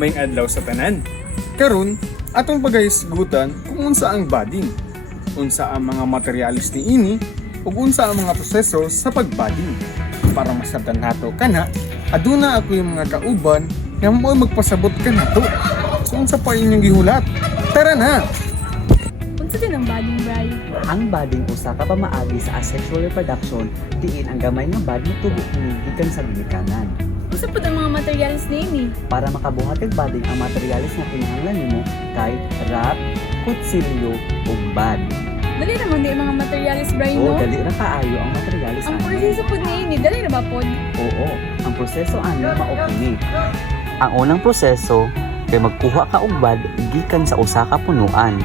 may adlaw sa tanan. Karon, atong pagahisgutan kung unsa ang budding, unsa ang mga materialis ni ini, ug unsa ang mga proseso sa pagbudding. Para masabtan nato kana, aduna ako yung mga kauban nga mo magpasabot kanato. So unsa pa inyong gihulat? Tara na! Unsa din ang budding, Bray? Ang budding usa ka pamaagi sa asexual reproduction diin ang gamay nga bud motubo kini gikan sa ginikanan. Unsa pud ang mga materials niini? Para makabuhat kag budding ang materialis nga kinahanglan nimo kay wrap, kutsilyo ug bud. Dali naman di mga materials, Bray, O no? dali ra kaayo ang materialis Ang ani. proseso pud niini, dali na ba pod? Oo, ang proseso ani mao kini. Ang unang proseso kay magkuha ka og bud gikan sa usa ka punuan.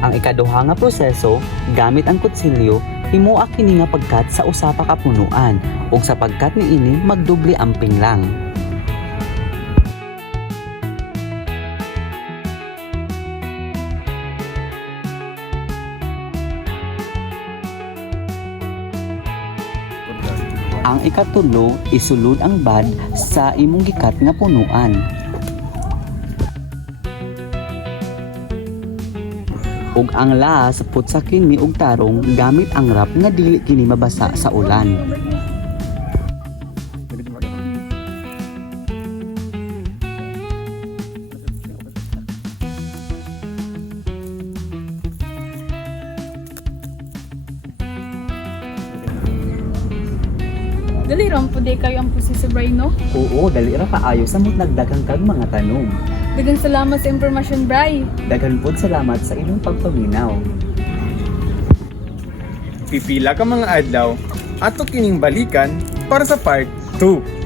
Ang ikaduha nga proseso, gamit ang kutsilyo, himuak kini nga pagkat sa usa pa ka punuan ug sa pagkat niini magdubli amping lang. Ang ikatulo, isulod ang bud sa imong gikat nga punuan. Ug ang last, putsa kini og tarong gamit ang wrap nga dili kini mabasa sa ulan. Dali ram pud kayo ang proseso, Bray, no? Oo, dali ra kaayo sa nagdagang kag mga tanom. Daghang salamat sa impormasyon, Bray. Daghan pod salamat sa inyong pagpaminaw. Pipila ka mga adlaw, ato kining balikan para sa part 2.